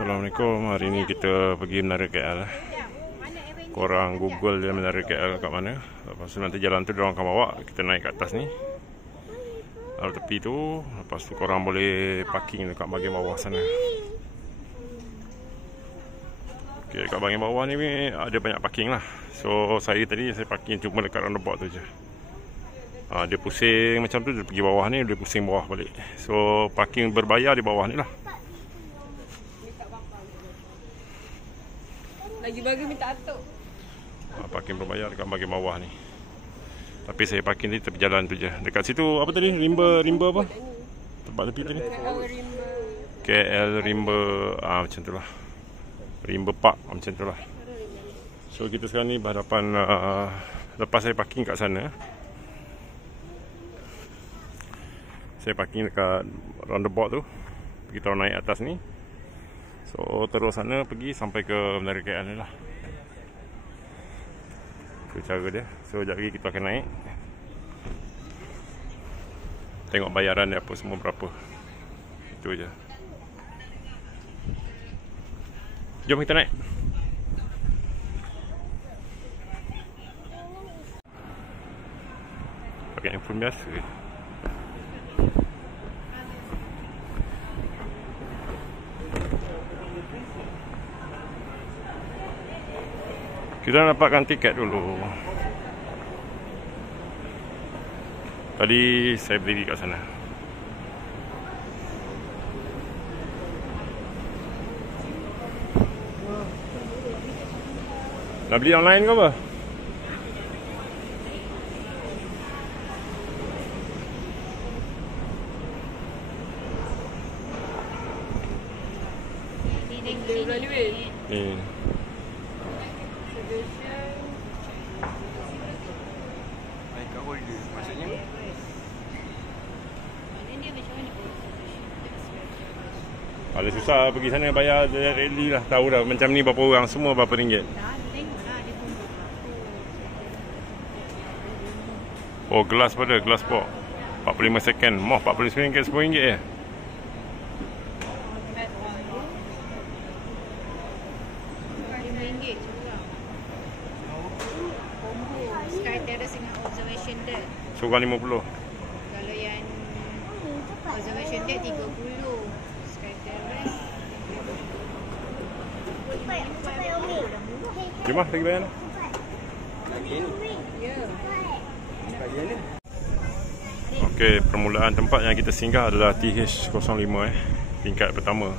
Assalamualaikum. Hari ni kita pergi Menara KL. Korang Google je Menara KL kat mana. Lepas tu nanti jalan tu diorang akan bawa kita naik kat atas ni, lalu tepi tu. Lepas tu korang boleh parking dekat bahagian bawah sana. Okay, dekat bahagian bawah ni ada banyak parking lah. So saya parking cuma dekat roundabout tu je. Dia pusing macam tu, dia pergi bawah ni, dia pusing bawah balik. So parking berbayar di bawah ni lah. Lagi bagus minta atuk. Parking berbayar dekat bahagian bawah ni. Tapi saya parking di tepi jalan tu je. Dekat situ apa tadi? Rimba apa? Tempat tepi tadi? KL Rimba. Macam tu lah. Rimba Park macam tu lah. So kita sekarang ni berhadapan, lepas saya parking kat sana, saya parking dekat roundabout tu. Kita naik atas ni. So terus sana pergi sampai ke Menara KL ni lah. Itu cara dia. So sekejap lagi kita akan naik, tengok bayaran dia apa semua berapa. Itu je. Jom kita naik. Pakai handphone biasa. Kita dapatkan tiket dulu. Tadi saya berdiri kat sana. Nak beli online ke apa? Dia melalui Ni. Maksudnya Ada susah pergi sana bayar rally lah. Tahu dah macam ni berapa orang, semua berapa ringgit. Oh, gelas pada gelas pok 45 second. Moh 49 ringgit, 10 ringgit je. Sky Terrace dengan observation deck. Seorang 50. Kalau yang observation deck 30. Sky Terrace. Jom lah, lagi bayar lah. Ya. Okey, permulaan tempat yang kita singgah adalah TH05 tingkat pertama.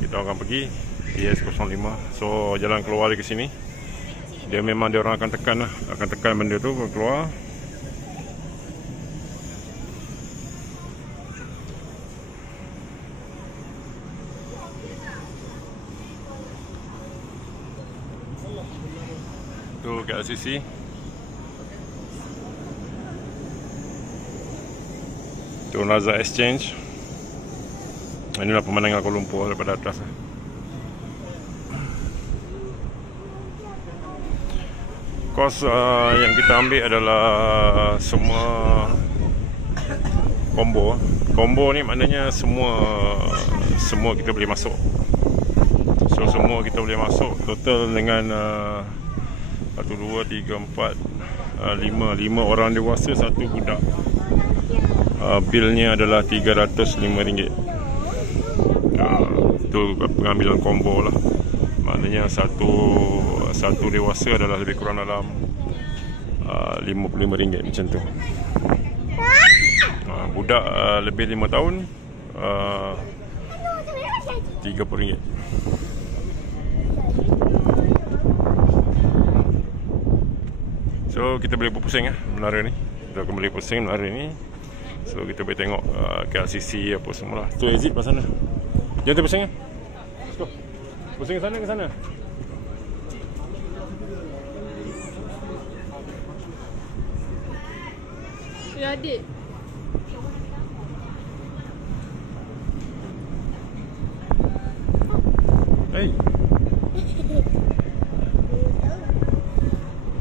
Kita akan pergi TH05. So jalan keluar dari ke sini, dia memang dia orang akan tekan lah, akan tekan benda tu keluar. Tu KLCC. Tu Naza Exchange. Inilah pemandangan Kuala Lumpur daripada atas. Kos yang kita ambil adalah semua combo. Combo ni maknanya semua kita boleh masuk. So semua kita boleh masuk total dengan 1, 2, 3, 4, 5 orang dewasa, 1 budak. Bilnya adalah RM305. Itu pengambilan combo lah. Maknanya satu dewasa adalah lebih kurang dalam RM55 macam tu. Budak lebih 5 tahun RM30. So kita boleh berpusing menara ni. Kita akan boleh pusing menara ni. So kita boleh tengok KLCC apa semua lah. Tu exit pasal sana. Jom kita pusing lah. Let's go. Pusing ke sana. Ya adik. Hey.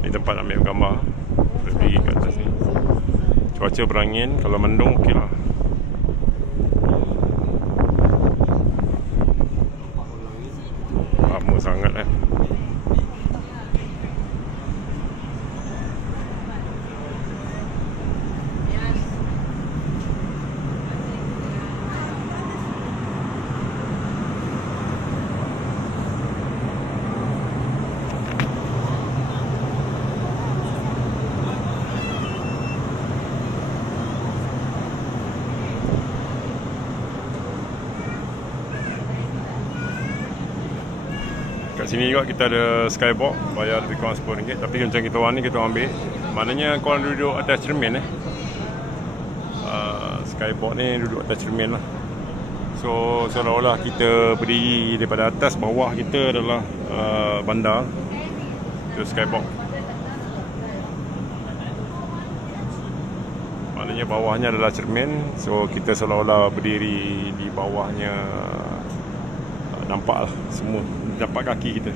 Ni tempat ambil gambar. Berdiri kat atas ni. Cuaca berangin, kalau mendung okey lah. Kat sini juga kita ada skybox, bayar lebih kurang RM10. Tapi macam kita orang ni, kita orang ambil, maknanya korang duduk atas cermin skybox ni duduk atas cermin lah. So seolah-olah kita berdiri daripada atas, bawah kita adalah bandar. Itu skybox. Maknanya bawahnya adalah cermin. So kita seolah-olah berdiri di bawahnya, nampak lah semua, nampak kaki kita.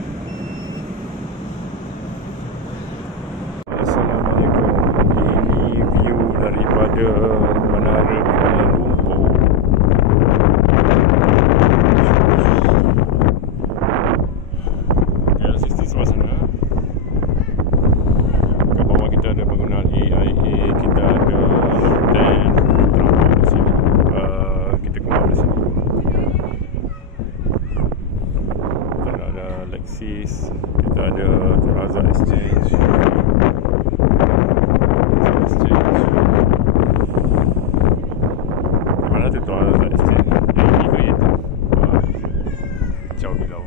Assalamualaikum. Ini view daripada Menara Kuala Lumpur. LCC sebelah sana. Kat bawah kita ada penggunaan AIA, kita ada TAN terampak di sini. Kita keluar di sini. Kita ada Lexis, kita ada Teraza Exchange. Mana tu Teraza Exchange? Ini kereta. Jauh gila.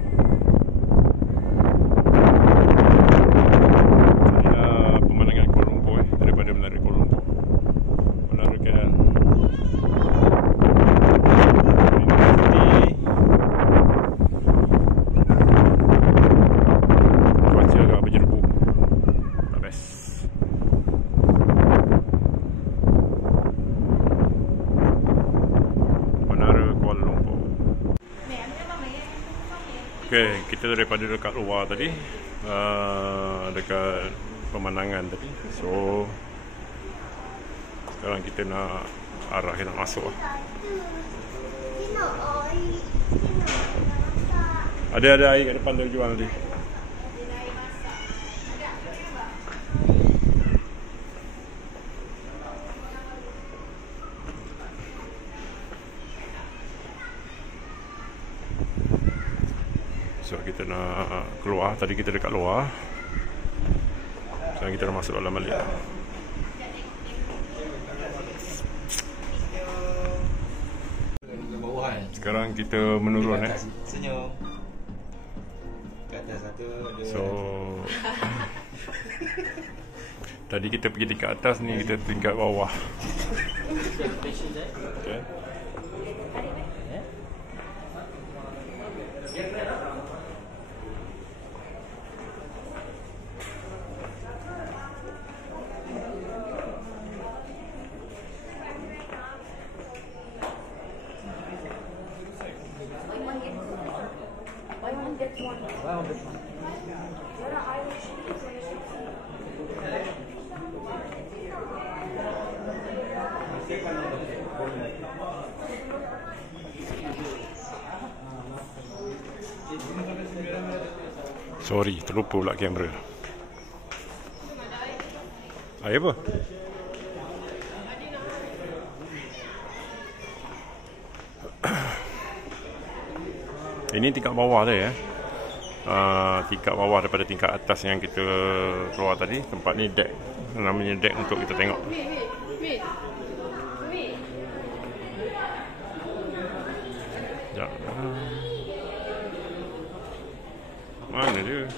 Pemandangan Kuala Lumpur daripada Menara Kuala Lumpur. Menara KL. Cuaca agak berjerubu. Tak best. Menara Kuala Lumpur. Okay, kita daripada dekat luar tadi, dekat pemandangan tadi. So sekarang kita nak arah, kita nak masuk lah. Ada air kat depan tu jual nanti. So kita nak keluar. Tadi kita dekat luar, sekarang kita dah masuk dalam balik. Sekarang kita menurun Senyum. Kat atas satu ada. So tadi kita pergi tingkat atas, ni kita tingkat bawah. Okay. Sorry, terlupa pula kamera. Air apa? Ini tingkat bawah dia ya. Tingkat bawah daripada tingkat atas yang kita keluar tadi. Tempat ni deck, namanya deck untuk kita tengok. Sekejap. Mana dia?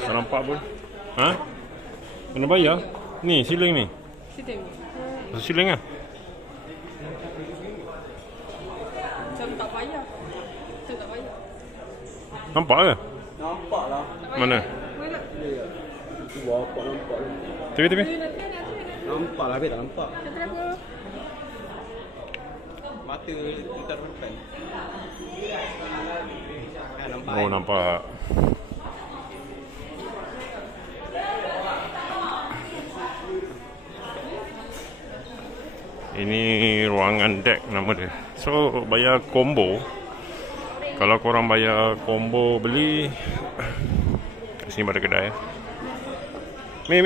Tak nampak pun. Ha? Kena bayar? Ni, siling ni. Siling. Siling lah. Macam tak payah. Macam tak payah. Nampak ke? Nampak lah. Mana? Mana? Itu bapak nampak lah. Tepi-tepi. Nampak lah, habis tak nampak. Kata apa? Mata kita depan. Nampak. Oh, nampak. Ini ruangan deck nama dia. So bayar combo. Kalau korang bayar combo beli, kat sini ada kedai. Mi.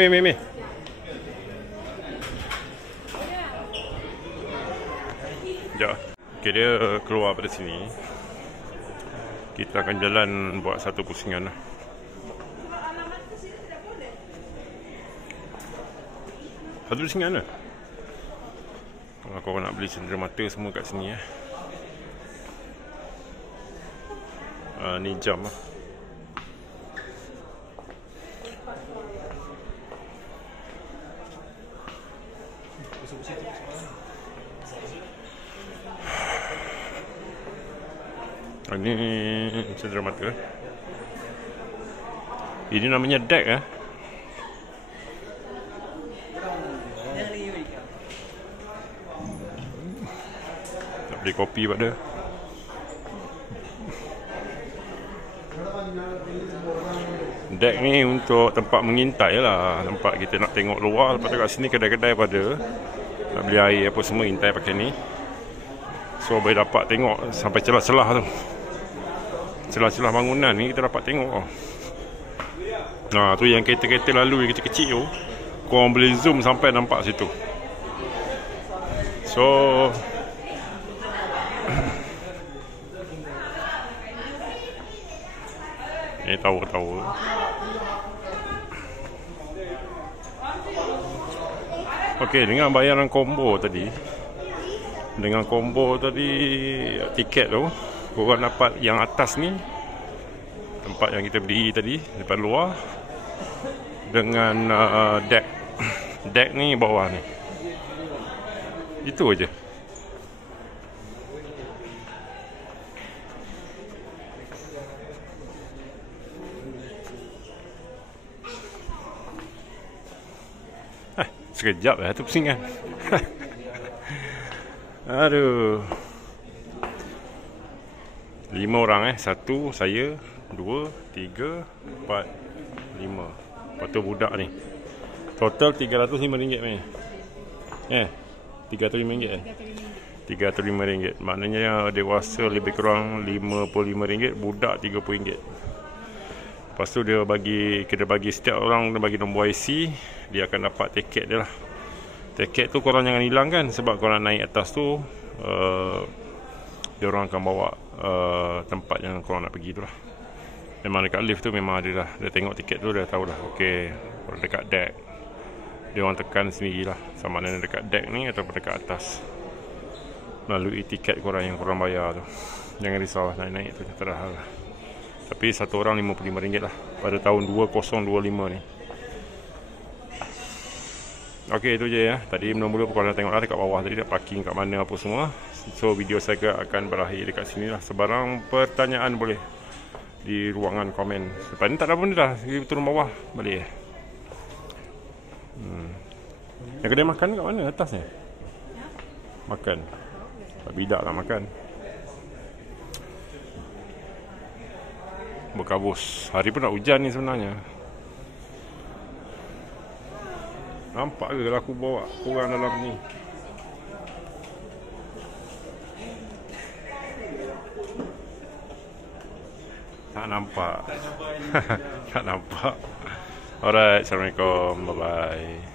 Sekejap. Okay, dia keluar pada sini. Kita akan jalan buat satu pusingan lah. Satu pusingan lah. Kalau korang nak beli cendera mata semua kat sini ya. Ni jam lah. Ini cendera mata. Ini namanya deck . Nak beli kopi pada. Deck ni untuk tempat mengintai lah. Tempat kita nak tengok luar. Lepas tu kat sini kedai-kedai pada nak beli air apa semua, intai pakai ni. So boleh dapat tengok sampai celah-celah tu. Celah-celah bangunan ni kita dapat tengok. Nah, tu yang kereta-kereta lalu yang kecil-kecil tu, korang boleh zoom sampai nampak situ. So ni tahu. Okey, dengan bayaran combo tadi, tiket tu, korang dapat yang atas ni, tempat yang kita berdiri tadi depan luar, dengan deck ni bawah ni. Itu aja. Sekejap lah tu pusingan. Aduh. 5 orang 1, saya, 2, 3, 4, 5. Lepas tu budak ni. Total RM305 ni. RM305 RM305. Maknanya dewasa lebih kurang RM55, budak RM30. Lepas tu dia bagi setiap orang, dia bagi nombor IC, dia akan dapat tiket dia lah. Tiket tu korang jangan hilang kan, sebab korang naik atas tu dia orang akan bawa tempat yang korang nak pergi tu lah. Memang dekat lift tu memang ada lah. Dia tengok tiket tu dia tahulah, okey, korang dekat deck. Dia orang tekan sendirilah sama ada dekat deck ni ataupun dekat atas, melalui tiket korang yang korang bayar tu. Jangan risau lah, naik-naik tu tak ada hal lah. Tapi satu orang RM55 lah pada tahun 2025 ni. Okey, itu je ya. Tadi mula-mula korang dah tengok lah dekat bawah tadi, dah parking kat mana apa semua. So video saya akan berakhir dekat sini lah. Sebarang pertanyaan boleh di ruangan komen. Lepas ni tak ada benda dah, turun bawah balik. Yang kedai makan kat mana atas ni? Makan. Bidak lah makan. Berkabus. Hari pun nak hujan ni sebenarnya. Nampak ke kalau aku bawa korang dalam ni? Tak nampak. Tak nampak. Alright, Assalamualaikum. Bye-bye.